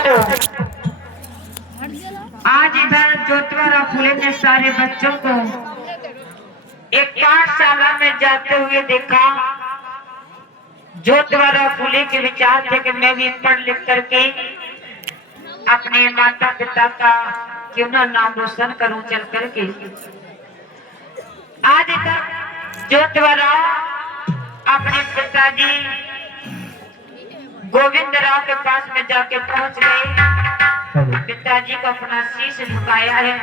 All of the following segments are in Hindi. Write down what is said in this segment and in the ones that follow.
दोस्तों, आज इधर ज्योतिबा फुले ने सारे बच्चों को एक पाठशाला में जाते हुए देखा। ज्योतिबा फुले के विचार थे कि मैं भी पढ़ लिख करके अपने माता पिता का क्यों ना नाम रोशन करूं चल करके। आज इधर ज्योतिबा अपने पिताजी गोविंद राव के पास में जाके पहुंच गए। पिताजी को अपना शीश झुकाया है।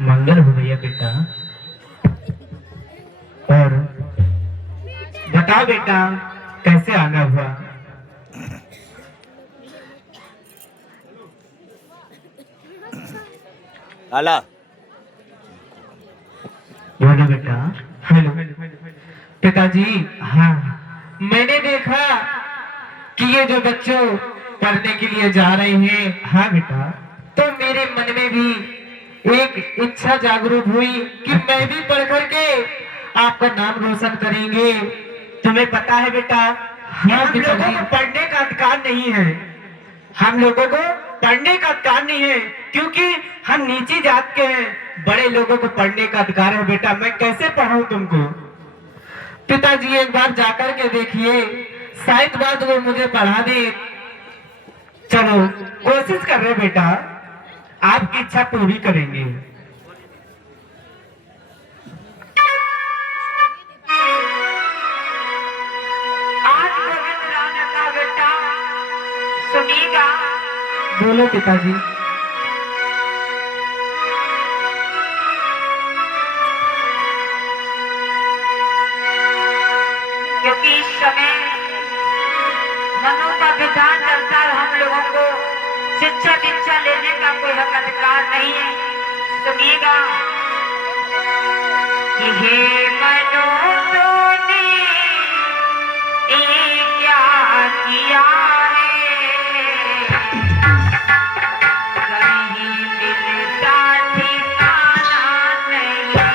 मंगल हो भैया बेटा। और बताओ बेटा कैसे आना हुआ? आला बोलो बेटा। हेलो पिताजी। हाँ, मैंने देखा कि ये जो बच्चों पढ़ने के लिए जा रहे हैं। हाँ बेटा, तो मेरे मन में भी एक इच्छा जागरूक हुई कि मैं भी पढ़ करके आपका नाम रोशन करेंगे। तुम्हें पता है बेटा, हम लोगों को पढ़ने का अधिकार नहीं है। हम लोगों को पढ़ने का अधिकार नहीं है क्योंकि हम नीची जात के हैं। बड़े लोगों को पढ़ने का अधिकार है बेटा। मैं कैसे पढ़ाऊं तुमको? पिताजी एक बार जाकर के देखिए, शायद बात वो मुझे पढ़ा दे। चलो कोशिश कर रहे बेटा, आपकी इच्छा पूरी करेंगे। आज गोविंद राव ने कहा बेटा सुनिएगा। बोलो पिताजी। क्योंकि इस समय मनु का विधान चलता है, हम लोगों को शिक्षा दीक्षा लेने का कोई हक अधिकार नहीं है। सुनिएगा कि हे मनु तूने ये क्या किया है, कहीं मिलता ठिकाना नहीं है।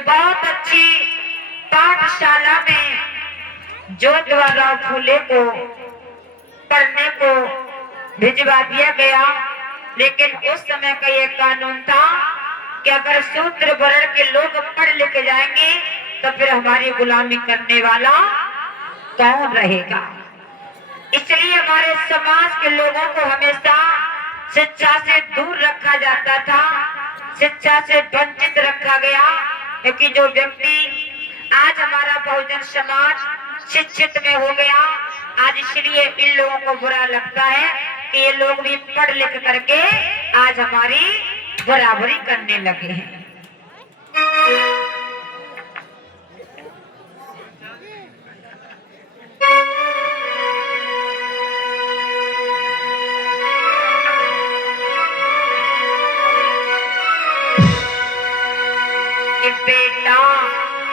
बहुत अच्छी पाठशाला में ज्योतिबा फुले को पढ़ने को भिजवा दिया गया। लेकिन उस समय का ये कानून था कि अगर शूद्र वर्ण के लोग पढ़ लिख जाएंगे तो फिर हमारी गुलामी करने वाला कौन रहेगा। इसलिए हमारे समाज के लोगों को हमेशा शिक्षा से दूर रखा जाता था, शिक्षा से वंचित रखा गया। क्योंकि जो व्यक्ति आज हमारा बहुजन समाज शिक्षित में हो गया, आज इसलिए इन लोगों को बुरा लगता है कि ये लोग भी पढ़ लिख करके आज हमारी बराबरी करने लगे हैं। बेटा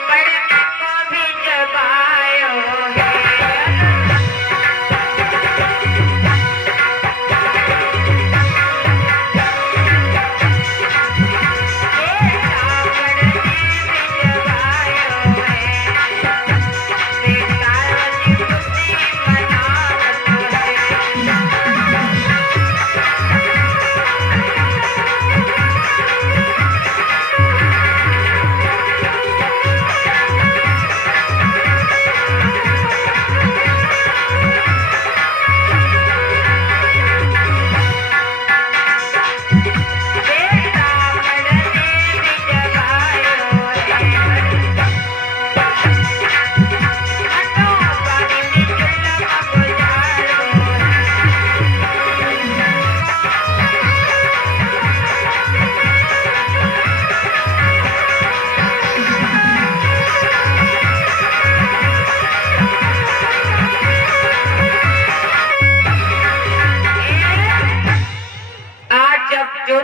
पढ़ने को भी जब आयो है,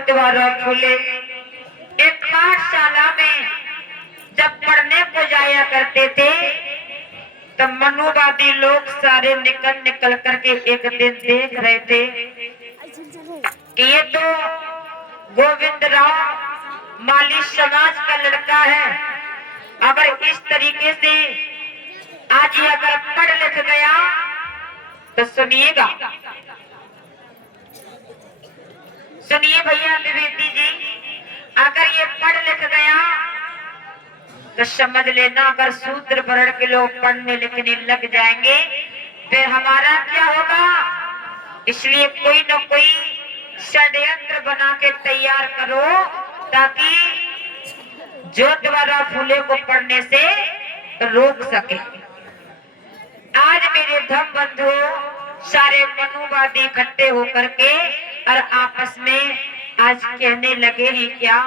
द्वारा खुले एक पाठशाला में जब पढ़ने को जाया करते थे तब मनुवादी लोग सारे निकल करके एक दिन देख रहे थे कि ये तो गोविंद राव माली समाज का लड़का है, अगर इस तरीके से आज ये अगर पढ़ लिख गया तो सुनिएगा, सुनिए भैया द्विवेदी जी, अगर ये पढ़ लिख गया तो समझ लेना अगर शूद्र वर्ण के लोग पढ़ने लिखने लग जाएंगे फिर हमारा क्या होगा। इसलिए कोई न कोई षड्यंत्र बना के तैयार करो ताकि ज्योतिबा फूले को पढ़ने से रोक सके। आज मेरे धम बंधु सारे मनुवादी इकट्ठे होकर के और आपस में आज कहने लगे हैं क्या,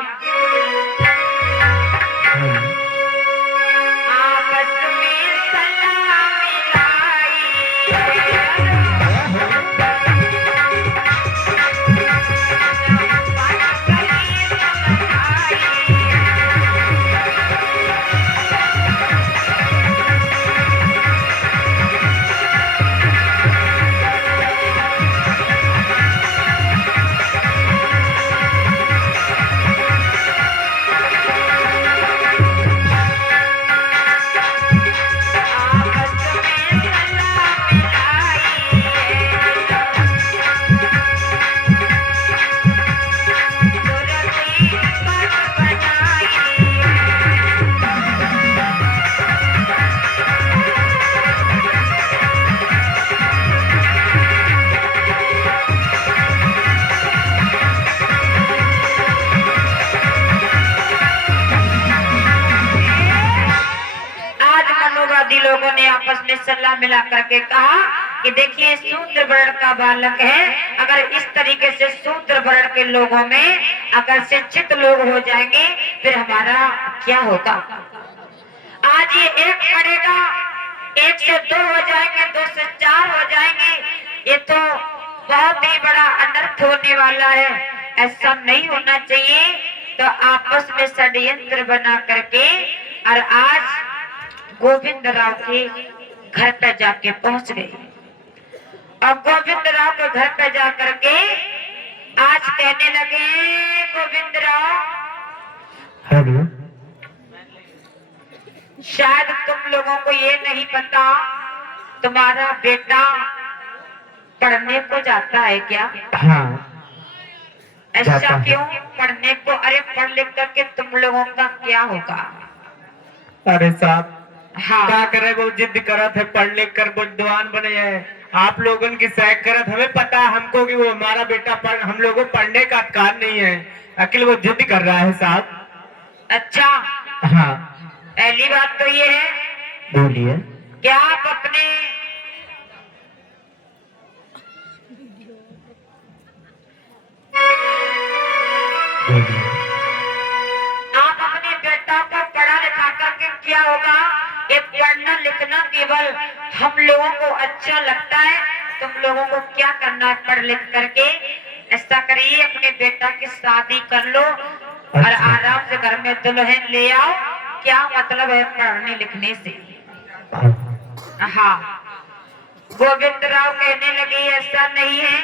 आपस में सलाह मिलाई, लोगों ने आपस में सलाह मिला करके कहा कि देखिए शूद्र वर्ण का बालक है, अगर इस तरीके से शूद्र वर्ण के लोगों में अगर शिक्षित लोग हो जाएंगे फिर हमारा क्या होगा। आज ये एक पढ़ेगा, 1 से 2 हो जाएंगे, 2 से 4 हो जाएंगे, ये तो बहुत ही बड़ा अनर्थ होने वाला है। ऐसा नहीं होना चाहिए। तो आपस में षड्यंत्र बना करके और आज गोविंद राव के घर पर जाके पहुंच गए और गोविंद राव के घर पर जाकर के आज कहने लगे, गोविंद राव हेलो, शायद तुम लोगों को ये नहीं पता तुम्हारा बेटा पढ़ने को जाता है क्या। हाँ, ऐसा जाता है। क्यों? पढ़ने को, अरे पढ़ लिख करके तुम लोगों का क्या होगा? अरे साहब हाँ क्या करे, वो जिद करत है पढ़ लिख कर कुछ जवान बने हैं। आप लोगों की सैक करत, हमें पता है हमको कि वो हमारा बेटा पढ़, हम लोगों को पढ़ने का अधिकार नहीं है, अकेले वो जिद कर रहा है साहब। अच्छा, हाँ पहली बात तो ये है, बोलिए। क्या आप अपने बोलिए। आप अपने बेटा को पढ़ा लिखा करके क्या होगा? ये पढ़ना लिखना केवल हम लोगों को अच्छा लगता है, तुम लोगों को क्या करना है पढ़ लिख करके? ऐसा करिए, अपने बेटा की शादी कर लो और अच्छा। आराम से घर में दुल्हन ले आओ। क्या मतलब है पढ़ने लिखने से? हाँ, गोविंद राव कहने लगे ऐसा नहीं है,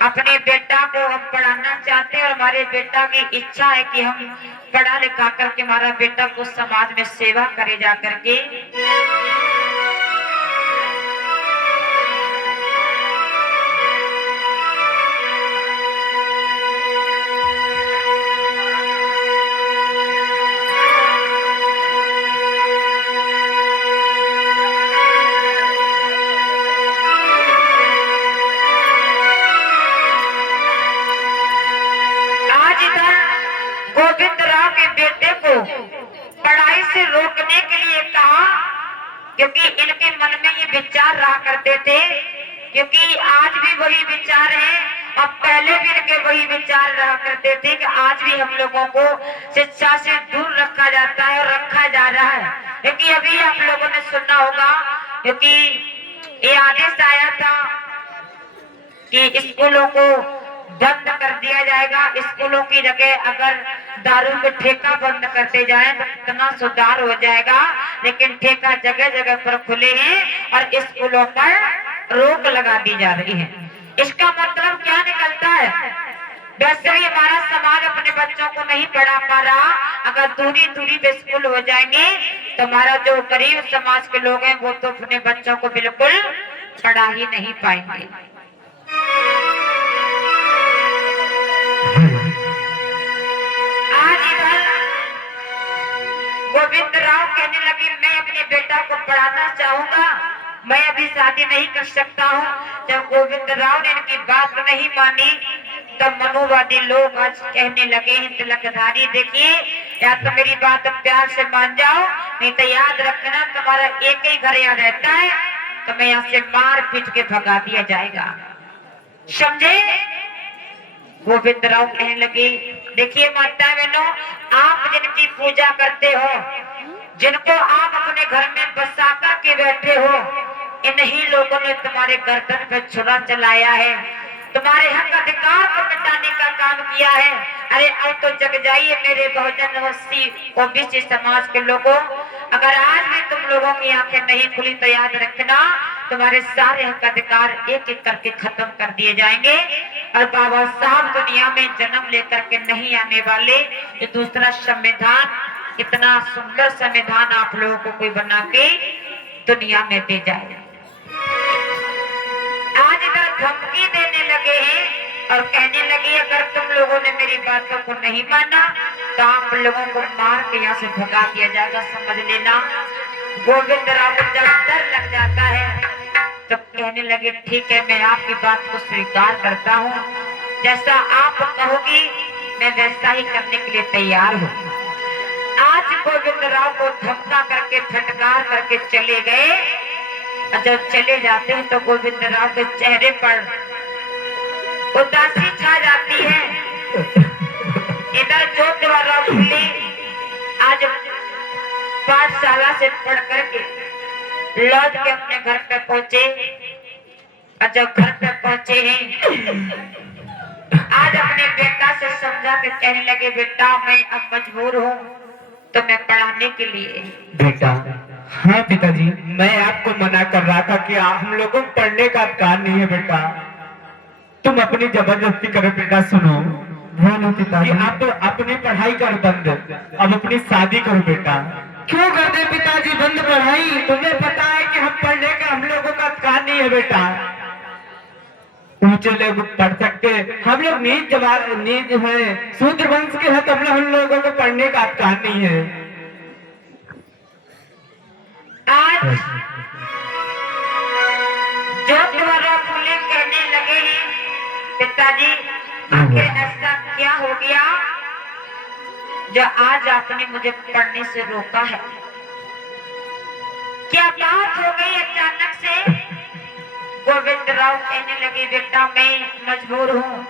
अपने बेटा को हम पढ़ाना चाहते हैं और हमारे बेटा की इच्छा है कि हम पढ़ा लिखा करके हमारा बेटा को समाज में सेवा करे जा करके। आज इधर गोविंद राव के बेटे को पढ़ाई से रोकने के लिए कहा, क्योंकि इनके मन में ये विचार रहा करते थे, क्योंकि आज भी वही विचार है और पहले भी इनके वही विचार रहा करते थे कि आज भी हम लोगों को शिक्षा से दूर रखा जाता है और रखा जा रहा है। क्योंकि अभी आप लोगों ने सुना होगा, क्योंकि ये आदेश आया था कि स्कूलों को बंद कर दिया जाएगा, स्कूलों की जगह अगर दारू के ठेका बंद करते जाए तो कितना सुधार हो जाएगा। लेकिन ठेका जगह जगह पर खुले हैं और स्कूलों पर रोक लगा दी जा रही है। इसका मतलब क्या निकलता है? वैसे ही हमारा समाज अपने बच्चों को नहीं पढ़ा पा रहा, अगर दूरी दूरी पे स्कूल हो जाएंगे तो हमारा जो गरीब समाज के लोग हैं वो तो अपने बच्चों को बिल्कुल पढ़ा ही नहीं पाएंगे। आज इधर गोविंद राव कहने लगे मैं अपने बेटा को पढ़ाना चाहूंगा, मैं अभी शादी नहीं कर सकता हूँ। जब गोविंद राव ने इनकी बात नहीं मानी तब मनोवादी लोग आज कहने लगे हैं तिलकधारी देखिए, या तो मेरी बात प्यार से मान जाओ, नहीं तो याद रखना तुम्हारा एक ही घर यहाँ रहता है, तो मैं यहाँ से मार पीट के भगा दिया जाएगा, समझे? गोविंद राव कहने लगे देखिए माता बहनों, आप जिनकी पूजा करते हो, जिनको आप अपने घर में बसा कर के बैठे हो, इन्हीं लोगों ने तुम्हारे गर्दन पे छुरा चलाया है, तुम्हारे हक अधिकार को मिटाने का काम किया है। अरे अब तो जग जाइए मेरे बहुजन ओबीसी समाज के लोगों, अगर आज भी तुम लोगों की आंखें नहीं खुली तो याद रखना तुम्हारे सारे हक अधिकार एक एक करके खत्म कर दिए जाएंगे और बाबा साहब दुनिया में जन्म लेकर के नहीं आने वाले। जो दूसरा संविधान, इतना सुंदर संविधान आप लोगों को कोई बना के दुनिया में दे जाए। आज इधर धमकी देने लगे हैं और कहने लगे अगर तुम लोगों ने मेरी बातों को नहीं माना तो आप लोगों को मार के यहाँ से भगा दिया जाएगा, समझ लेना। गोविंद राव को जब डर लग जाता है तो कहने लगे ठीक है, मैं आपकी बात को स्वीकार करता हूँ, जैसा आप कहोगी मैं वैसा ही करने के लिए तैयार हूँ। आज गोविंद राव को धमका करके फटकार करके चले गए और जब चले जाते हैं तो गोविंद राव के चेहरे पर उदासी छा जाती है। इधर जो द्वारा खुली आज पाठशाला से पढ़ करके लौट के अपने घर पे पहुंचे और जब घर पे पहुंचे हैं आज अपने बेटा से समझा के कहने लगे बेटा मैं अब मजबूर हूँ तुम्हें पढ़ाने के लिए। बेटा हाँ पिताजी, मैं आपको मना कर रहा था कि हम लोगों को पढ़ने का अधिकार नहीं है बेटा, तुम अपनी जबरदस्ती करो बेटा। सुनो बोलो पिताजी, आप तो अपनी पढ़ाई कर बंद, अब अपनी शादी करो बेटा। क्यों कर दे पिताजी बंद पढ़ाई? तुम्हें पता है कि हम पढ़ने का हम लोगों का अधिकार नहीं है बेटा। ऊंचे लोग पढ़ सकते, हम लोग नीच है, शूद्र वंश के हैं, तो हम लोगों को पढ़ने का अधिकार नहीं है। आज जो द्वारा फूले कहने लगे हैं पिताजी, आखिर ऐसा क्या हो गया जो आज आपने मुझे पढ़ने से रोका है? क्या बात हो गई अचानक से? गोविंद राव कहने लगे बेटा मैं मजबूर हूँ,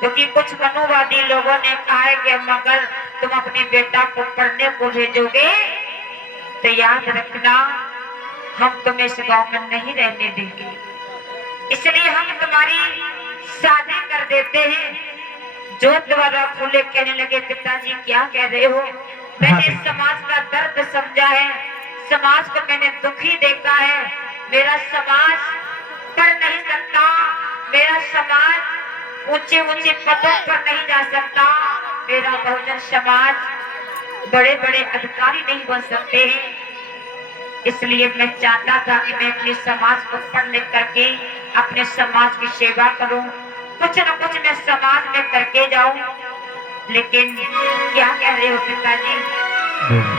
क्योंकि कुछ मनुवादी लोगों ने कहा है कि मगर तुम अपने बेटा को पढ़ने को भेजोगे तो याद रखना हम तुम्हें इस गांव में नहीं रहने देंगे, इसलिए हम तुम्हारी शादी कर देते हैं। जो द्वारा फूले कहने लगे पिताजी क्या कह रहे हो? मैंने समाज का दर्द समझा है, समाज को मैंने दुखी देखा है, मेरा समाज पढ़ नहीं सकता, मेरा समाज ऊंचे ऊंचे पदों पर नहीं जा सकता, मेरा बहुजन समाज बड़े बड़े अधिकारी नहीं बन सकते हैं, इसलिए मैं चाहता था कि मैं अपने समाज को पढ़ लिख करके अपने समाज की सेवा करूं, कुछ न कुछ मैं समाज में करके जाऊं। लेकिन क्या कह रहे हो पिताजी?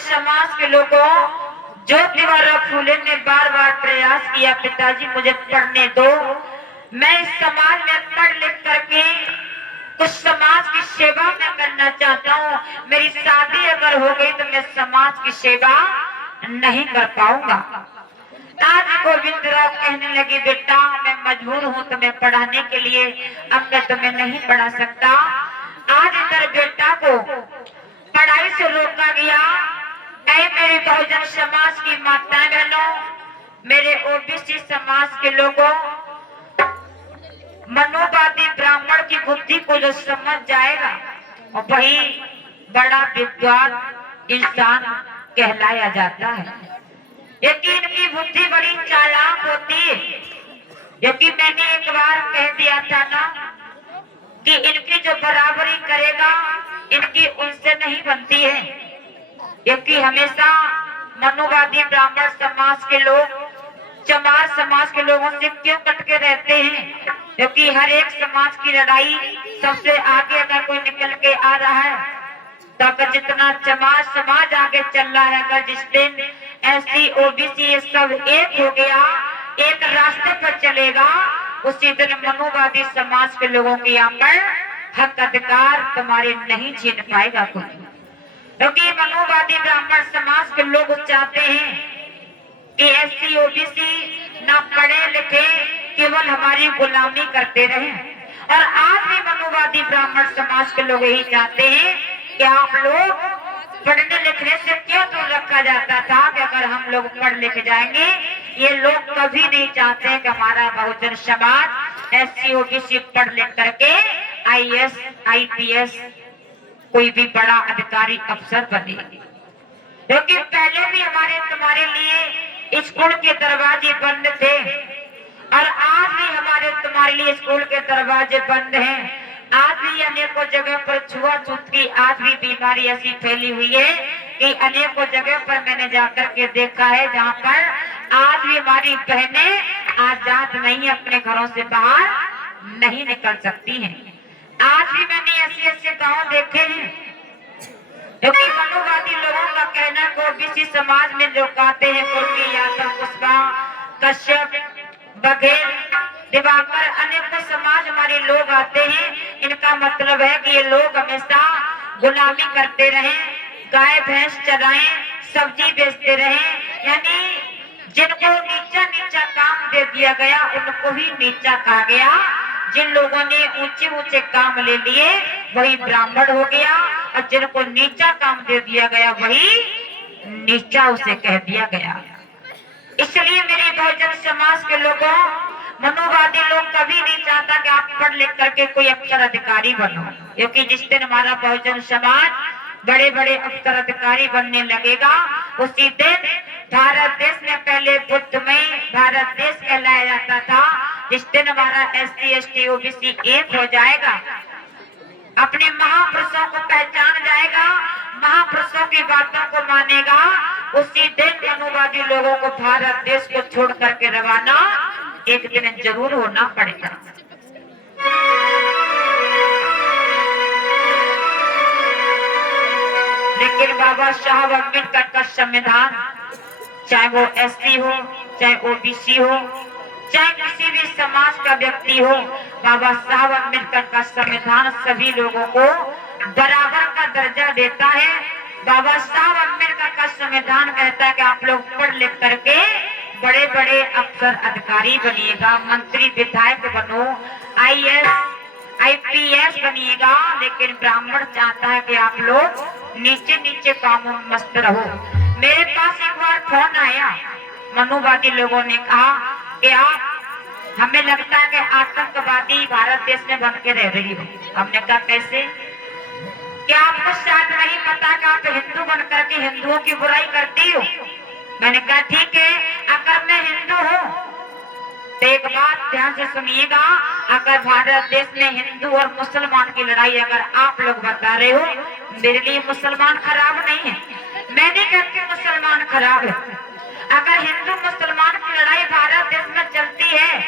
समाज के लोगों, ज्योतिबा फूले ने बार बार प्रयास किया पिताजी मुझे पढ़ने दो, मैं इस समाज में पढ़ लिख करके कुछ समाज की सेवा मैं करना चाहता हूँ, मेरी शादी अगर हो गई तो मैं समाज की सेवा नहीं कर पाऊंगा। आज गोविंदराव कहने लगी, बेटा मैं मजबूर हूँ तुम्हें पढ़ाने के लिए, अब मैं तुम्हें नहीं पढ़ा सकता। आज इधर बेटा को पढ़ाई से रोका गया। ऐ मेरे बहुजन समाज की माताएं बहनों, मेरे ओबीसी समाज के लोगों, मनोवादी ब्राह्मण की बुद्धि को जो समझ जाएगा और वही बड़ा विद्वान इंसान कहलाया जाता है। यकीन की बुद्धि बड़ी चालाक होती है। क्योंकि मैंने एक बार कह दिया था ना कि इनकी जो बराबरी करेगा इनकी उनसे नहीं बनती है। क्योंकि हमेशा मनोवादी ब्राह्मण समाज के लोग चमार समाज के लोगों से क्यों कटके रहते हैं? क्योंकि हर एक समाज की लड़ाई सबसे आगे अगर कोई निकल के आ रहा है तो अगर जितना चमार समाज आगे चल रहा है, अगर जिस दिन एससी ओबीसी ये सब एक हो गया, एक रास्ते पर चलेगा, उसी दिन मनोवादी समाज के लोगों के यहाँ पर हक अधिकार तुम्हारे नहीं छीन पाएगा कोई। क्योंकि मनोवादी ब्राह्मण समाज के लोग चाहते हैं कि एससी ओबीसी ना पढ़े लिखे, केवल हमारी गुलामी करते रहे। और आज भी मनोवादी ब्राह्मण समाज के लोग यही चाहते हैं कि आप लोग पढ़ने लिखने से क्यों दूर रखा जाता था कि अगर हम लोग पढ़ लिख जाएंगे, ये लोग कभी नहीं चाहते कि हमारा बहुजन समाज एससी ओबीसी पढ़ लिख करके आईएएस आईपीएस कोई भी बड़ा अधिकारी अफसर बने। क्योंकि पहले भी हमारे तुम्हारे लिए स्कूल के दरवाजे बंद थे और आज भी हमारे तुम्हारे लिए स्कूल के दरवाजे बंद हैं। आज भी अनेकों जगह पर छुआछूत की आज भी बीमारी ऐसी फैली हुई है कि अनेकों जगह पर मैंने जाकर के देखा है जहाँ पर आज भी हमारी बहनें आजाद नहीं, अपने घरों से बाहर नहीं निकल सकती हैं। आज भी मैंने ऐसे गांव देखे हैं क्योंकि मनोवादी लोगों का कहना है कि ओबीसी समाज में जो कहते हैं कुर्मी यादव पुष्पा कश्यप बघेल दिवाकर अनेकों समाज हमारे लोग आते हैं, इनका मतलब है कि ये लोग हमेशा गुलामी करते रहे, गाय भैंस चराएं, सब्जी बेचते रहे। यानी जिनको नीचा नीचा काम दे दिया गया उनको ही नीचा कहा गया। जिन लोगों ने ऊंचे ऊंचे काम ले लिए वही ब्राह्मण हो गया और जिनको नीचा काम दे दिया गया वही नीचा उसे कह दिया गया। इसलिए मेरे बहुजन समाज के लोगों, मनोवादी लोग कभी नहीं चाहता कि आप पढ़ लिख करके कोई अफसर अधिकारी बनो। क्योंकि जिस दिन हमारा बहुजन समाज बड़े बड़े अफसर अधिकारी बनने लगेगा, उसी दिन भारत देश में पहले बुद्धमय भारत देश कहलाया जाता था। जिस दिन हमारा एससी एसटी ओबीसी एक हो जाएगा, अपने महापुरुषों को पहचान जाएगा, महापुरुषों की बातों को मानेगा, उसी दिन मनोवादी लोगों को भारत देश को छोड़ करके रवाना एक दिन जरूर होना पड़ेगा। लेकिन बाबा साहब अम्बेडकर का संविधान, चाहे वो एससी हो, चाहे ओबीसी हो, चाहे किसी भी समाज का व्यक्ति हो, बाबा साहब अम्बेडकर का संविधान सभी लोगों को बराबर का दर्जा देता है। बाबा साहब अम्बेडकर का संविधान कहता है कि आप लोग पढ़ लिख करके बड़े बड़े अफसर अधिकारी बनिएगा, मंत्री विधायक बनो, आईएएस आईपीएस बनिएगा। लेकिन ब्राह्मण चाहता है कि आप लोग नीचे नीचे कामों में मस्त रहो। मेरे पास एक बार फोन आया, मनोवादी लोगों ने कहा कि आप हमें लगता है कि आतंकवादी भारत देश में बन के रह रही हो। हमने कहा कैसे? क्या आपको शायद नहीं पता कि आप हिंदू बन करके हिंदुओं की बुराई करती हो? मैंने कहा ठीक है, अगर मैं हिंदू हूँ तो एक बात ध्यान से सुनिएगा, अगर भारत देश में हिंदू और मुसलमान की लड़ाई अगर आप लोग बता रहे हो, मेरे लिए मुसलमान खराब नहीं है। मैं नहीं कहती मुसलमान खराब है। अगर हिंदू मुसलमान की लड़ाई भारत देश में चलती है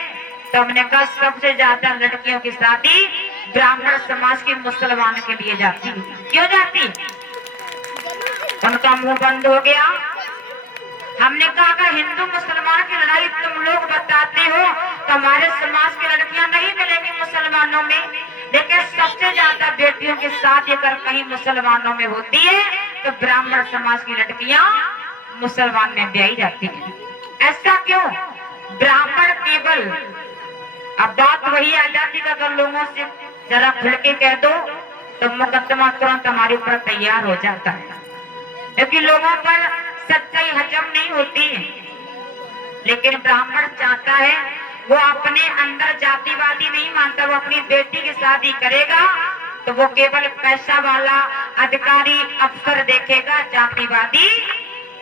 तो हमने कहा सबसे ज्यादा लड़कियों की शादी ब्राह्मण समाज की मुसलमान के लिए जाती है। क्यों जाती? उनका मुंह बंद हो गया। हमने कहा अगर हिंदू मुसलमान की लड़ाई तुम लोग बताते हो तो हमारे समाज की लड़कियां नहीं मिलेंगी मुसलमानों में। लेकिन सबसे ज्यादा बेटियों की शादी अगर कहीं मुसलमानों में होती है तो ब्राह्मण समाज की लड़कियां मुसलमान में ब्याही जाती है। ऐसा क्यों? ब्राह्मण केवल, अब बात वही आ जाती है, अगर लोगों से जरा खुल के कह दो तो मुकदमा तुरंत हमारे ऊपर तैयार हो जाता है, क्योंकि लोगों पर सच्चाई हजम नहीं होती है। लेकिन ब्राह्मण चाहता है, वो अपने अंदर जातिवादी नहीं मानता, वो अपनी बेटी की शादी करेगा तो वो केवल पैसा वाला अधिकारी अफसर देखेगा, जातिवादी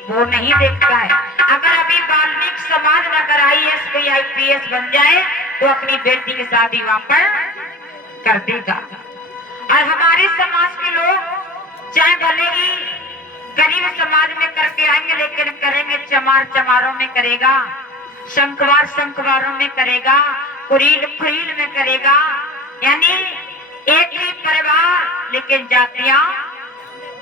वो नहीं देखता है। अगर अभी वाल्मीकि समाज में अगर IAS कोई IPS बन जाए तो अपनी बेटी की शादी वहां पर कर देगा। और हमारे समाज के लोग चाहे भले ही गरीब समाज में करके आएंगे, लेकिन करेंगे चमार चमारों में करेगा, शंखवार शंखवारों में करेगा, कुरील कुरील में करेगा। यानी एक ही परिवार लेकिन जातियां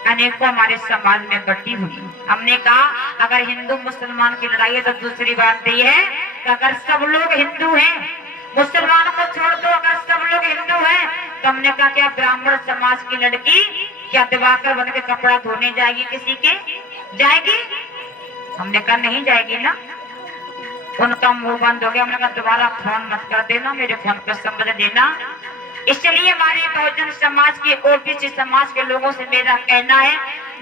अनेकों हमारे समाज में बटी हुई। हमने कहा अगर हिंदू मुसलमान की लड़ाई है तो दूसरी बात यह है कि अगर सब लोग हिंदू हैं, मुसलमानों को छोड़ दो, अगर सब लोग हिंदू हैं तो हमने कहा क्या ब्राह्मण समाज की लड़की क्या दिवाकर बन के कपड़ा धोने जाएगी किसी के? जाएगी? हमने कहा नहीं जाएगी ना। उनका मुंह बंद हो गया। हमने कहा दोबारा फोन मत कर देना, मेरे फोन पर समझ लेना। इसलिए हमारे बहुजन समाज के OBC समाज के लोगों से मेरा कहना है,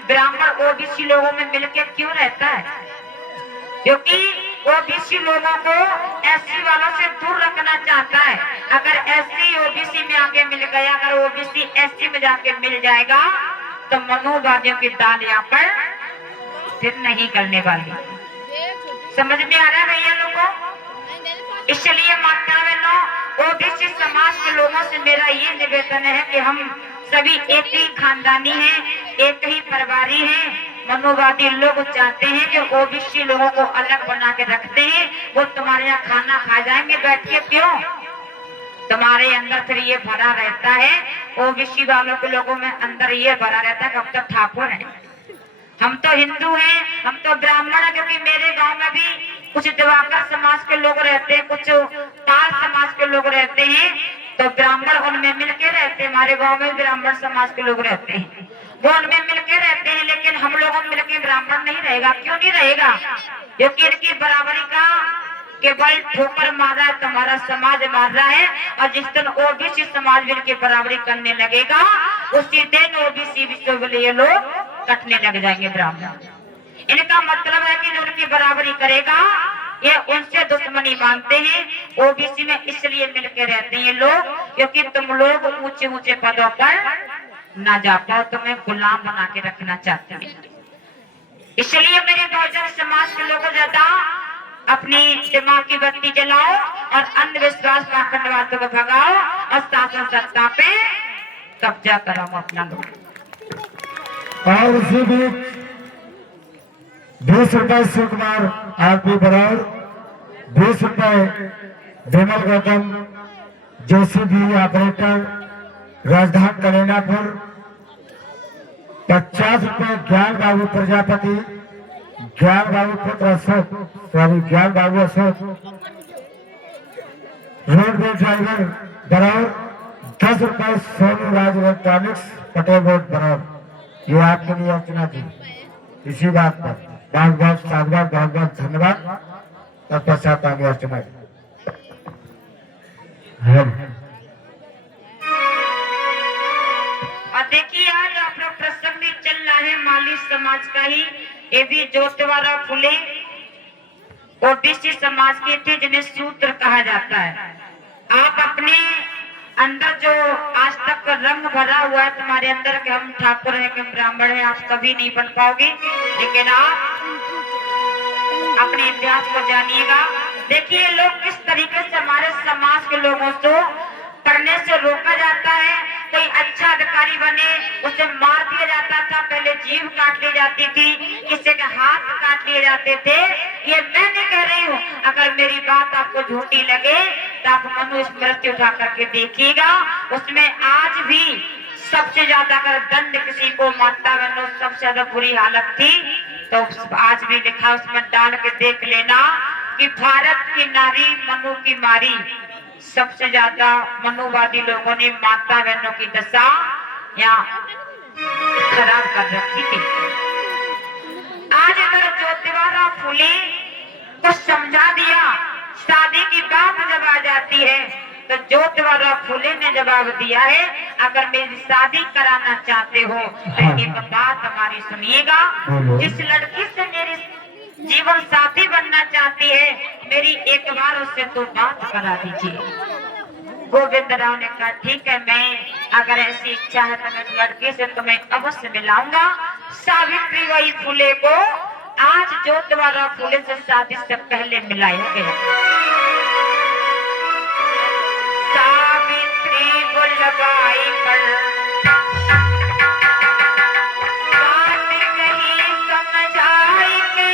ब्राह्मण OBC लोगों में मिलकर क्यों रहता है? क्योंकि OBC लोगों को SC वालों से दूर रखना चाहता है। अगर SC OBC में आके मिल गया, अगर OBC SC में जाके मिल जाएगा तो मनुवादियों की दाल यहाँ पर फिर नहीं करने वाली। समझ में आ रहा है भैया लोगों? इसलिए माता बहनों, OBC समाज के लोगों से मेरा ये निवेदन है कि हम सभी एक ही खानदानी हैं, एक ही परिवारी हैं। मनुवादी लोग चाहते हैं कि OBC लोगों को अलग बना के रखते हैं, वो तुम्हारे यहाँ खाना खा जाएंगे बैठ के। क्यों? तुम्हारे अंदर फिर ये भरा रहता है, OBC वालों के लोगों में अंदर ये भरा रहता है कि हम तो ठाकुर हैं, हम तो हिंदू हैं, हम तो ब्राह्मण हैं। क्योंकि मेरे गांव में भी कुछ दिवाकर समाज के लोग रहते हैं, कुछ पाल समाज के लोग रहते हैं, तो ब्राह्मण उनमें मिलके रहते हैं। हमारे गांव में ब्राह्मण समाज के लोग रहते हैं, वो उनमें मिलके रहते हैं, लेकिन हम लोगों में मिलके ब्राह्मण नहीं रहेगा। क्यों नहीं रहेगा? क्योंकि इनकी बराबरी का केवल ठोकर मार रहा है, तुम्हारा समाज मार रहा है। और जिस दिन OBC समाज इनकी बराबरी करने लगेगा, उसी दिन OBC विश्व लोग कटने लग जाएंगे ब्राह्मण। इनका मतलब है कि जो उनकी बराबरी करेगा ये उनसे दुश्मनी मानते हैं। OBC में इसलिए मिलके रहते हैं लोग क्योंकि तुम लोग ऊंचे ऊंचे पदों पर ना जा पाओ, तुम्हें गुलाम बना के रखना चाहते हैं। इसलिए मेरे बहुजन समाज के लोगों ज्यादा अपनी दिमाग की बत्ती जलाओ और अंधविश्वास पाखंडवादियों को भगाओ और शासन सत्ता पे कब्जा कराओ अपना लोग। और उसी बीच 20 रुपए शिव कुमार RP बराड़, 20 रुपए विमल गौतम JCB ऑपरेटर राजधानी कलेनापुर, 50 रुपए ज्ञान बाबू प्रजापति, ज्ञान बाबू पुत्र अशोक, ज्ञान बाबू अशोक रोड ड्राइवर बराड़, 10 रुपए सोनू राज इलेक्ट्रॉनिक्स पटेल रोड बराड़। ये आपके लिए अर्चना थी। इसी बात पर बहुत बहुत साधुवाद, बहुत बहुत धन्यवाद। तत्पश्चात आगे अर्चना। और देखिए आज आप लोग प्रसंग भी चल रहा है माली समाज का ही, ये भी ज्योतिवारा फुले OBC समाज के थे जिन्हें सूत्र कहा जाता है। आप अपने अंदर जो आज तक रंग भरा हुआ है तुम्हारे अंदर कि हम ठाकुर हैं कि ब्राह्मण हैं, आप कभी नहीं बन पाओगे। लेकिन आप अपने इतिहास को जानिएगा। देखिए लोग किस तरीके से हमारे समाज के लोगों को पढ़ने से रोका जाता है। कोई अच्छा अधिकारी बने उसे मार दिया जाता था, पहले जीभ काट ली जाती थी, किसी के हाथ काट लिए जाते थे। ये मैं नहीं कह रही हूँ, अगर मेरी बात आपको झूठी लगे तो आप मनुस्मृति उठा करके देखिएगा, उसमें आज भी सबसे ज्यादा अगर दंड किसी को माता बहनों सबसे ज्यादा बुरी हालत थी तो आज भी लिखा उसमें डाल के देख लेना कि भारत की नारी मनु की मारी। सबसे ज्यादा मनुवादी लोगों ने माता बहनों की दशा यहाँ खराब कर रखी थी। आज अगर ज्योतिबा फूले को समझा दिया, शादी की बात जब आ जाती है तो ज्योतिबा फूले ने जवाब दिया है, अगर मेरी शादी कराना चाहते हो तो एक बात हमारी सुनिएगा। जिस लड़की से मेरी जीवन साथी बनना चाहती है, मेरी एक बार उससे तो बात करा दीजिए। गोविंद राव ने कहा ठीक है, मैं अगर ऐसी इच्छा है तो मैं लड़के से तुम्हें अवश्य मिलाऊंगा। सावित्री बाई फूले को आज ज्योतिबा फूले से शादी से पहले मिलाया गया। सावित्री बुलवाई कर बात कही समझाई के,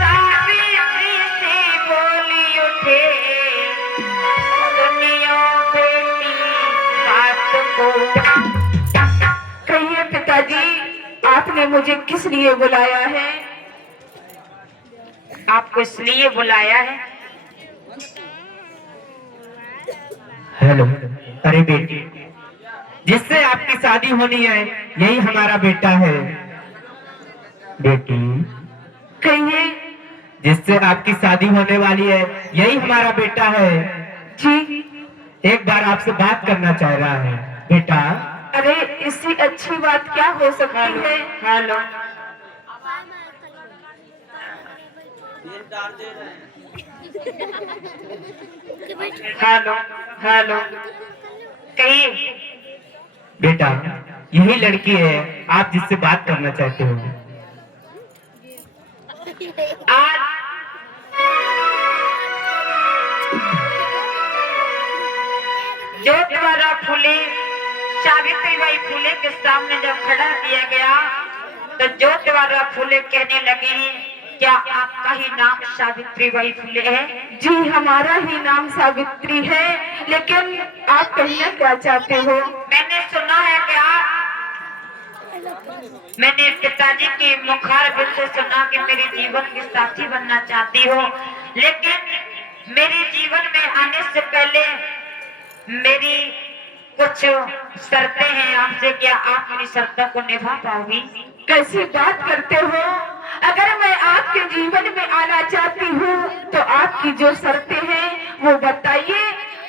सावित्री से बोली उठे कहिए पिताजी, आपने मुझे किस लिए बुलाया है? आपको इसलिए बुलाया है। हेलो, अरे बेटी, जिससे आपकी शादी होनी है यही हमारा बेटा है। बेटी, कहिए। जिससे आपकी शादी होने वाली है यही हमारा बेटा है। जी, एक बार आपसे बात करना चाह रहा है बेटा। अरे इससे अच्छी बात क्या हो सकती है? हेलो, हेलो, हेलो, कहिए। बेटा, यही लड़की है आप जिससे बात करना चाहते हो। आज ज्योतिबा फूले सावित्री बाई फूले के सामने जब खड़ा किया गया तो ज्योतिबा फूले कहने लगे, क्या आपका ही नाम सावित्री बाई फूले है? जी, हमारा ही नाम सावित्री है, लेकिन आप कहना क्या चाहते हो? मैंने सुना है कि मैंने पिताजी के मुखारबिंद से सुना कि मेरे जीवन के साथी बनना चाहती हो, लेकिन मेरे जीवन में आने से पहले मेरी कुछ शर्तें हैं आपसे, क्या आप मेरी शर्तों को निभा पाओगी? कैसी बात करते हो? अगर मैं आपके जीवन में आना चाहती हूँ तो आपकी जो शर्तें हैं वो बताइए।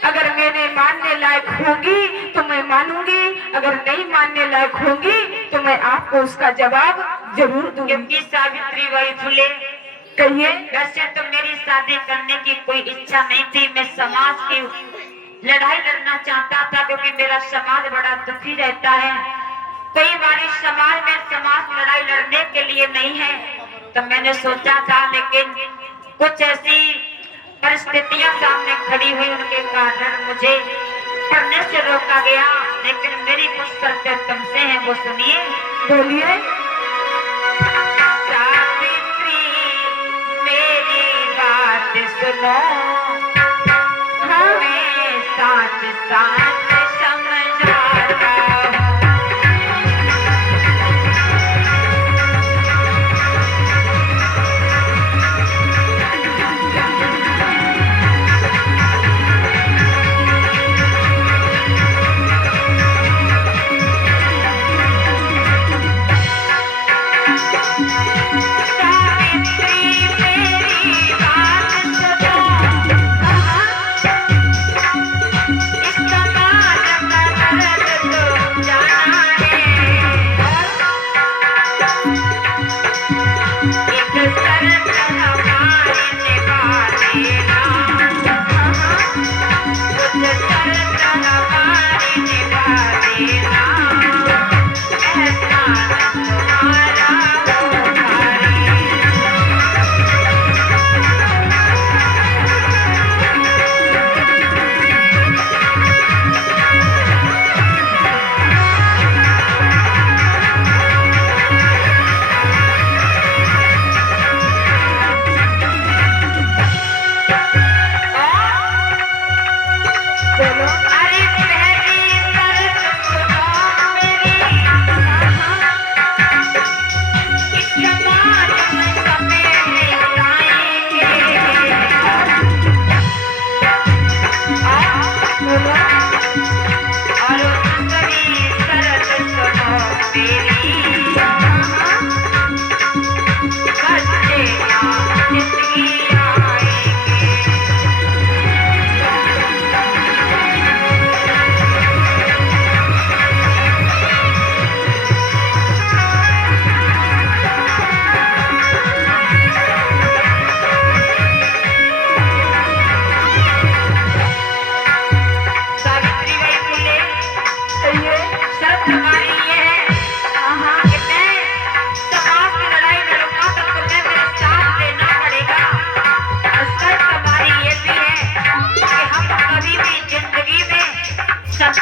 अगर मैंने मानने लायक होगी तो मैं मानूंगी, अगर नहीं मानने लायक होगी तो मैं आपको उसका जवाब जरूर दूंगी। क्योंकि सावित्री बाई फूले, कहिए। वैसे तो मेरी शादी करने की कोई इच्छा नहीं थी, मैं समाज की लड़ाई लड़ना चाहता था, क्योंकि मेरा समाज बड़ा दुखी रहता है। कई बार समाज में समाज लड़ाई लड़ने के लिए नहीं है, तो मैंने सोचा था, लेकिन कुछ ऐसी परिस्थितियां सामने खड़ी हुई, उनके कारण मुझे पढ़ने से रोका गया। लेकिन मेरी कुछ शर्तें तुमसे हैं, वो सुनिए। बोलिए। सावित्री मेरी बात सुनो, मैं साथ साथ समझाता हूँ।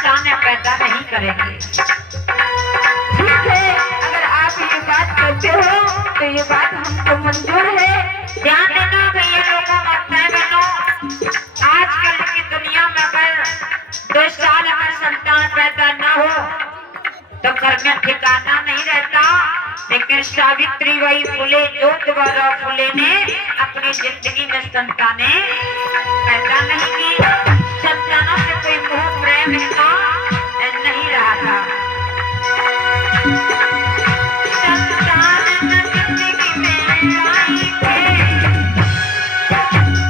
संतानें पैदा नहीं करेंगे। ठीक है, अगर आप ये बात करते हो तो ये बात हमको मंजूर है। ध्यान देना भैया लोगों, माताएं बहनों, आजकल की दुनिया में अगर 2 साल अगर संतान पैदा न हो तो घर में ठिकाना नहीं रहता। लेकिन सावित्री बाई फुले, ज्योतिबा फुले ने अपनी जिंदगी में संतानें पैदा नहीं की। संतानों से कोई मोह प्रेम इनका नहीं रहा था। संतान न जिंदगी में लाई के,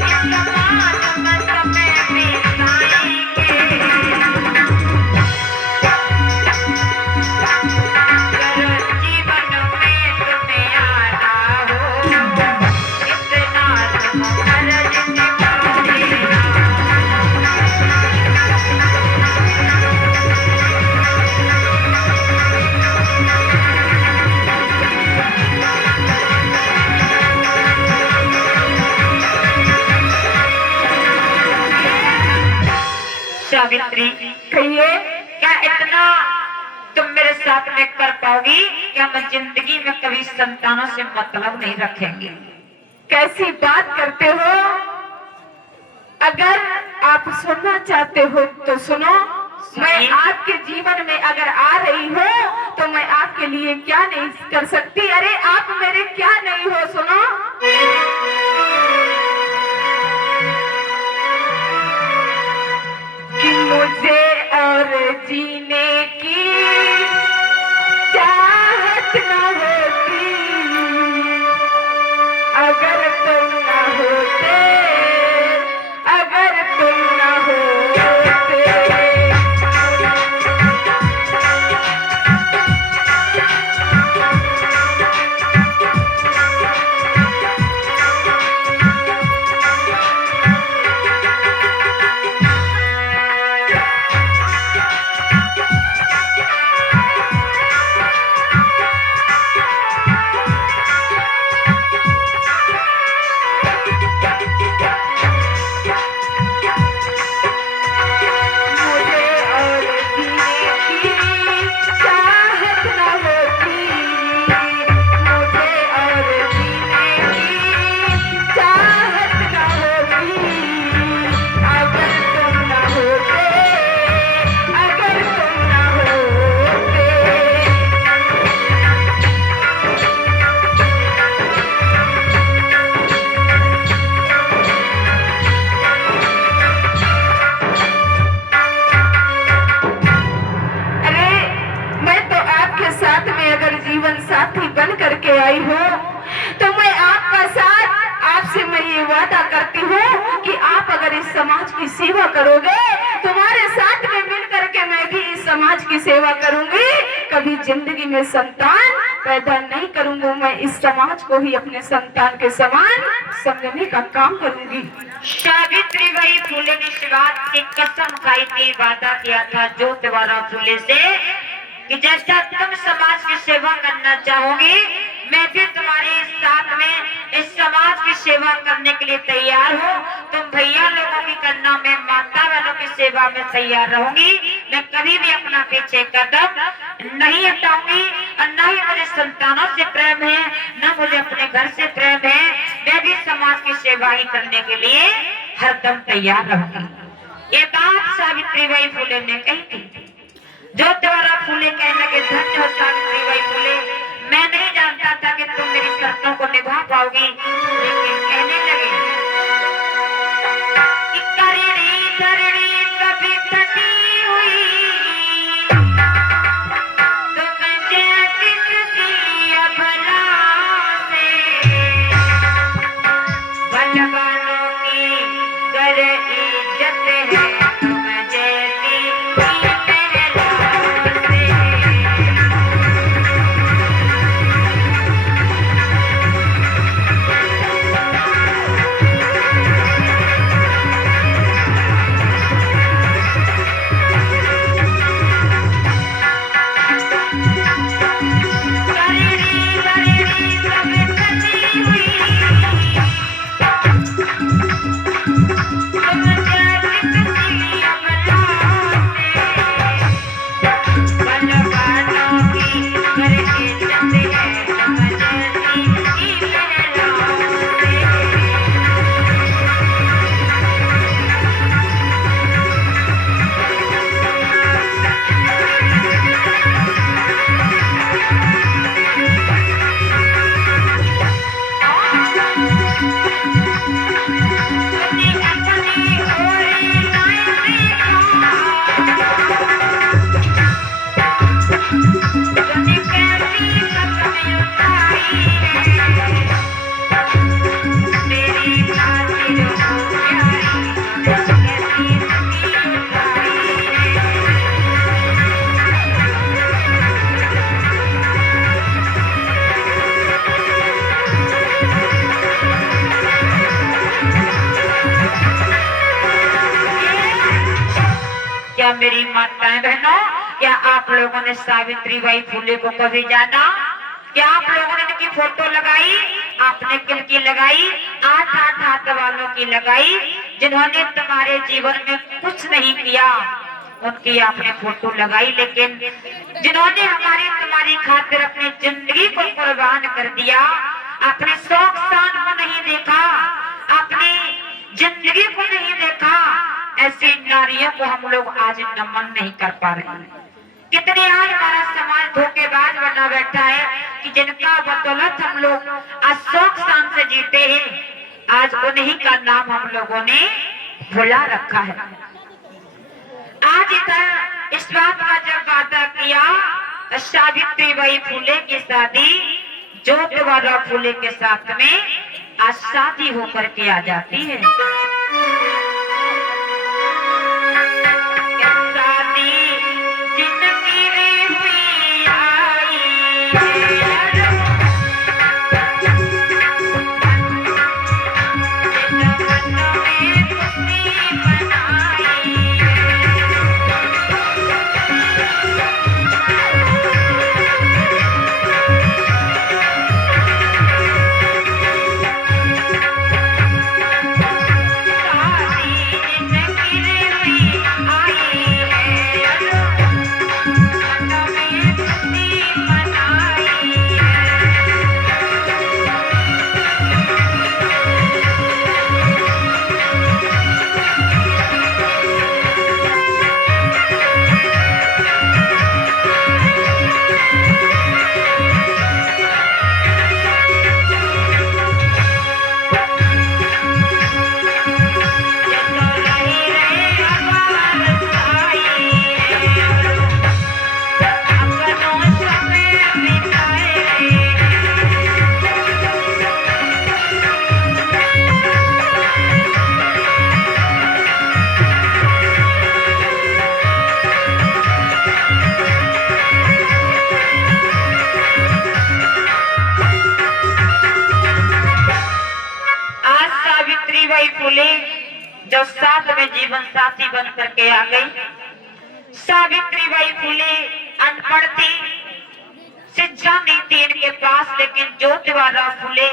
इस समाज में समय बिताएंगे। अगर जीवन में तुम्हें आना हो, इतना तुम कर्ज निभाओगे। सावित्री, कहिए, क्या इतना तुम मेरे साथ में कर पाओगी? क्या हम जिंदगी में कभी संतानों से मतलब नहीं रखेंगे? कैसी बात करते हो? अगर आप सुनना चाहते हो तो सुनो। मैं आपके जीवन में अगर आ रही हूँ तो मैं आपके लिए क्या नहीं कर सकती? अरे आप मेरे क्या नहीं हो, सुनो। कि मुझे और जीने की चाहत न होती अगर तुम न होते, अगर तुम न होते। जीवन साथी बन करके आई हूँ तो मैं आपका साथ, आपसे मैं ये वादा करती हूँ कि आप अगर इस समाज की सेवा करोगे, तुम्हारे साथ में मिल करके मैं भी इस समाज की सेवा करूंगी। कभी जिंदगी में संतान पैदा नहीं करूंगी, मैं इस समाज को ही अपने संतान के समान समझने का काम करूंगी। सावित्रीबाई फुले ने इस बात की कसम खाई थी, वादा किया था ज्योतिबा फुले से कि जैसा तुम समाज की सेवा करना चाहोगी, मैं भी तुम्हारे साथ में इस समाज की सेवा करने के लिए तैयार हूँ। तुम भैया लोगों की करना, मैं माता बहनों की सेवा में तैयार रहूंगी। मैं कभी भी अपना पीछे कदम नहीं हटाऊंगी और न ही मुझे संतानों से प्रेम है, न मुझे अपने घर से प्रेम है। मैं भी समाज की सेवा ही करने के लिए हरदम तैयार रहूंगी। ये बात सावित्रीबाई फुले ने कही थी। ज्योतिबा फुले कहने लगे, धन्य हो सावित्रीबाई फुले, मैं नहीं जानता था कि तुम मेरी शर्तों को निभा पाओगी। लेकिन कहने लगे कि करड़ी धरड़ी कभी कटी हुई, तुम जैसी किसी अबला से, बलवानों की कर इज्जत है, तुम जैसी अच्छा मेरी माताएं बहनों, क्या आप लोगों ने सावित्री बाई फुले को कभी जाना? क्या आप लोगों ने इनकी फोटो लगाई? आपने किनकी लगाई? 8-8 हाथ वालों की लगाई, जिन्होंने तुम्हारे जीवन में कुछ नहीं किया उनकी आपने फोटो लगाई। लेकिन जिन्होंने हमारी तुम्हारी खातिर अपनी जिंदगी को कुर्बान कर दिया, अपने शौक शान को नहीं देखा, अपनी जिंदगी को नहीं देखा, ऐसी नारियों को हम लोग आज नमन नहीं कर पा रहे हैं। कितने आज हमारा समाज धोखेबाज बना बैठा है कि जिनका बदौलत हम लोग आज शौक शान से जीते हैं, आज उन्हीं का नाम हम लोगों ने भुला रखा है। आज इधर इस बात का जब वादा किया तो सावित्री बाई फुले की शादी ज्योतिबा फुले के साथ में आज शादी होकर के आ जाती है। फुले जो साथ में जीवन साथी बन करके आ गई। सावित्री बाई फुले अनपढ़ थी, शिक्षा नहीं थी इनके पास, लेकिन ज्योतिबा फुले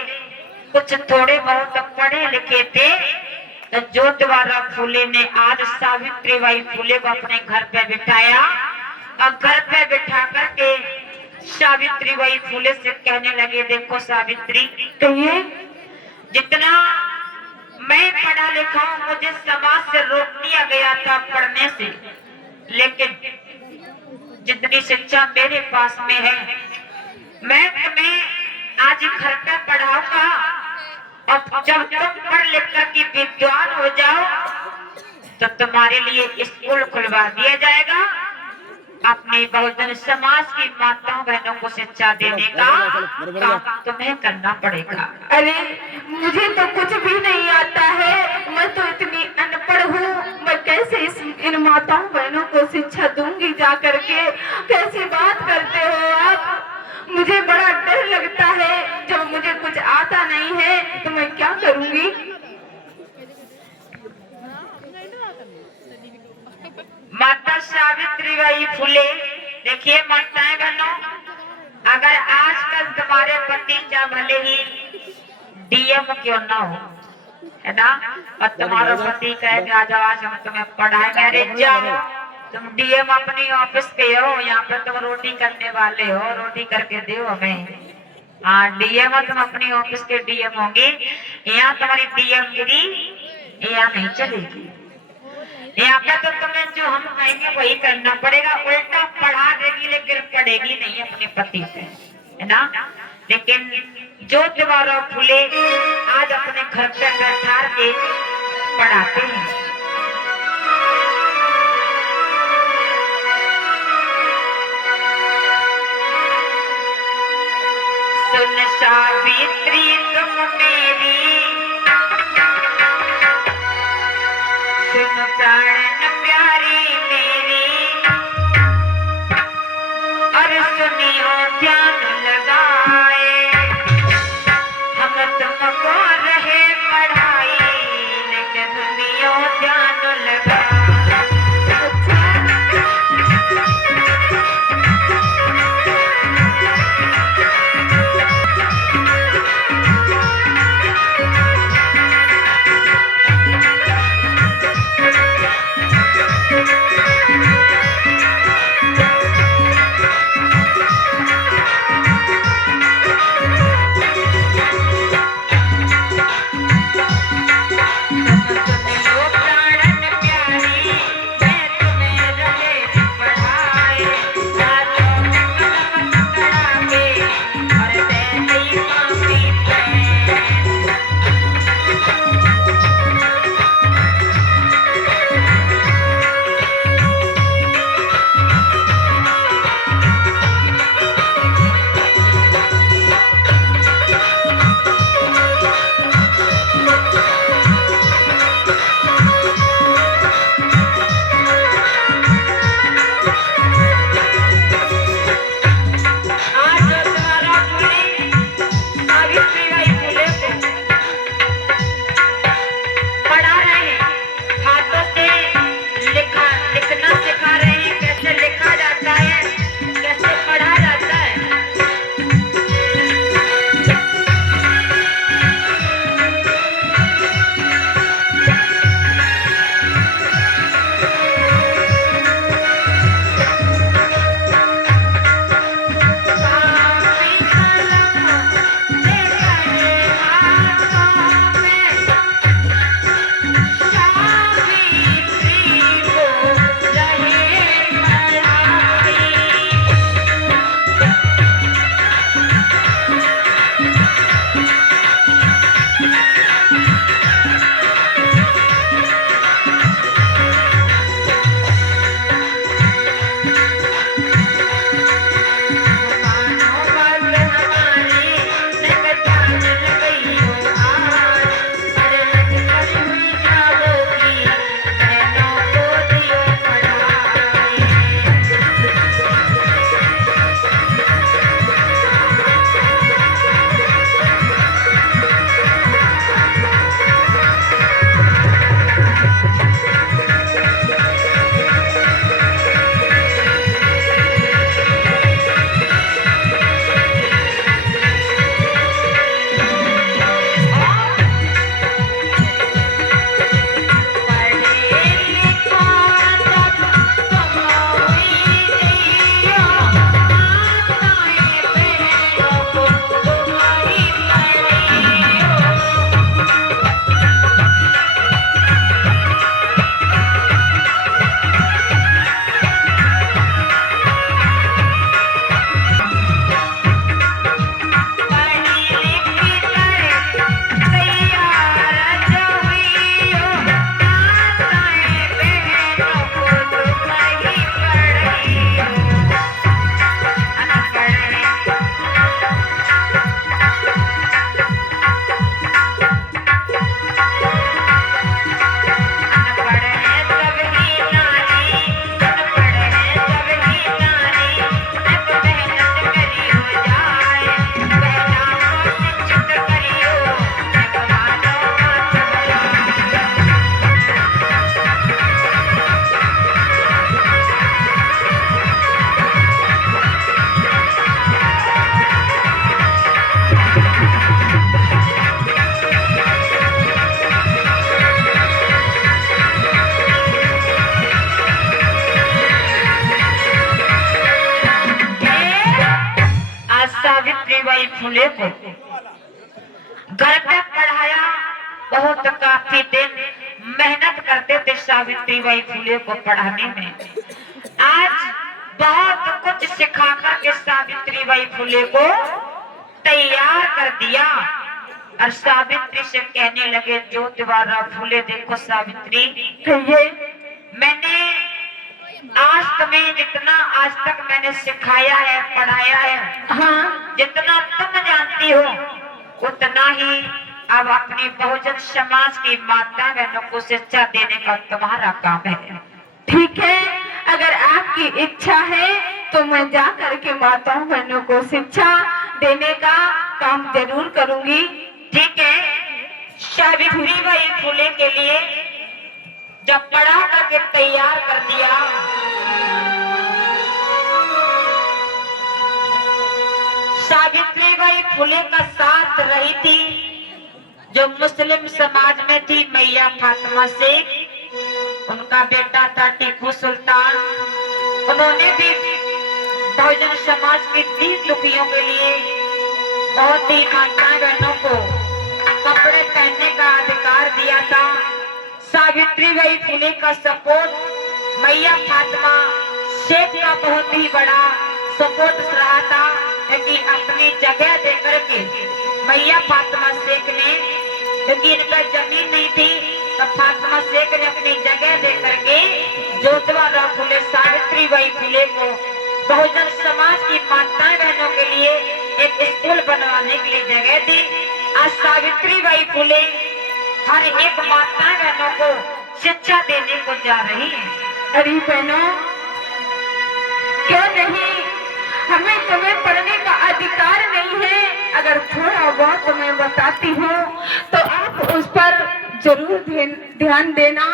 कुछ थोड़े बहुत पढ़े लिखे थे। तो ज्योतिबा फुले ने आज सावित्री बाई फुले को अपने घर पे बिठाया और घर पे बिठा करके सावित्री बाई फुले से कहने लगे, देखो सावित्री, कहिए। जितना मैं पढ़ा लिखा हूं, मुझे समाज से रोक दिया गया था पढ़ने से, लेकिन जितनी शिक्षा मेरे पास में है, मैं तुम्हें आज घर पे पढ़ाऊंगा और जब तुम पढ़ लिख कर के विद्वान हो जाओ तो तुम्हारे लिए स्कूल खुलवा दिया जाएगा। अपने बहुजन समाज की माताओं बहनों को शिक्षा देने का काम तुम्हें करना पड़ेगा। अरे मुझे तो कुछ भी नहीं आता है, मैं तो इतनी अनपढ़ हूँ, मैं कैसे इन माताओं बहनों को शिक्षा दूंगी जा करके? कैसी बात करते हो आप? मुझे बड़ा डर लगता है, जब मुझे कुछ आता नहीं है तो मैं क्या करूंगी? माता सावित्री बाई फुले, देखिए माताएं बहनों, अगर आजकल तुम्हारे पति चाहे भले ही डीएम क्यों ना हो, है ना, और तुम्हारा पति कहे आज हम तुम्हें पढ़ाएंगे, अरे जाओ तुम डीएम अपनी ऑफिस के हो, यहाँ पे तुम रोटी करने वाले हो, रोटी करके दो हमें। हाँ डीएम, तुम अपनी ऑफिस के डीएम होंगे, यहाँ तुम्हारी डीएम गिरी यहाँ नहीं चलेगी। यहाँ पे तो तुम्हें जो हम कहेंगे वही करना पड़ेगा। उल्टा पढ़ा देगी लेकिन पढ़ेगी नहीं अपने पति से, है ना। लेकिन ज्योतिबा फुले आज अपने घर पे बैठा के पढ़ाते हैं। सुन सावित्री तुम मेरी, सुन प्राण प्यारी मेरी, और सुनियो ध्यान लगाए, हम तुमको रहे पढ़ाई, लेकिन सुनियो ध्यान लगाए। सावित्रीबाई फुले को घर पे पढ़ाया। बहुत काफी दिन मेहनत करते थे सावित्रीबाई फुले को पढ़ाने में। आज बहुत कुछ सिखा करके सावित्रीबाई फुले को तैयार कर दिया। और सावित्री से कहने लगे, ज्योतिबा फुले, देखो सावित्री, कहिए। मैंने आज तुम्हें जितना आज तक मैंने सिखाया है, पढ़ाया है, हाँ, जितना तुम जानती हो उतना ही अब अपनी बहुजन समाज की माता बहनों को शिक्षा देने का तुम्हारा काम है। ठीक है, अगर आपकी इच्छा है तो मैं जा करके माताओं बहनों को शिक्षा देने का काम जरूर करूंगी। ठीक है। सावित्रीबाई फुले के लिए जब पढ़ा करके तैयार कर दिया, सावित्रीबाई फुले का साथ रही थी जो मुस्लिम समाज में थी मैया फातिमा शेख, उनका बेटा था टीपू सुल्तान। उन्होंने भी बहुजन समाज के दीन दुखियों के लिए बहुत ही माता बहनों को कपड़े पहनने का अधिकार दिया था। सावित्रीबाई फुले का सपोर्ट मैया फातिमा शेख का बहुत ही बड़ा सपोर्ट रहा था, क्योंकि अपनी जगह देकर के मैया फातिमा शेख ने, क्योंकि इनका जमीन नहीं थी, तो फातिमा शेख ने अपनी जगह देकर के ज्योतिबा फुले सावित्रीबाई फुले को बहुजन समाज की माताएं बहनों के लिए एक स्कूल बनवाने के लिए जगह दी। आज सावित्रीबाई फुले हर एक माताएं बहनों को शिक्षा देने को जा रही है। अरे बहनों, क्यों नहीं, हमें तुम्हें पढ़ने का अधिकार नहीं है। अगर थोड़ा बहुत तुम्हें बताती हूँ तो आप उस पर जरूर ध्यान देना।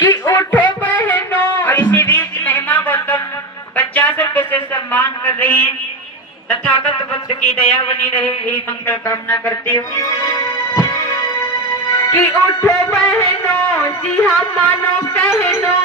कि उठो बहनों। और इसी बीच महिमा गौतम 50 रुपए से सम्मान कर रही है। तथागत बुद्ध की दया बनी रहे, यही मंगल कामना करती हूँ। कि उठो बहनों, जी हाँ मानो कहनो,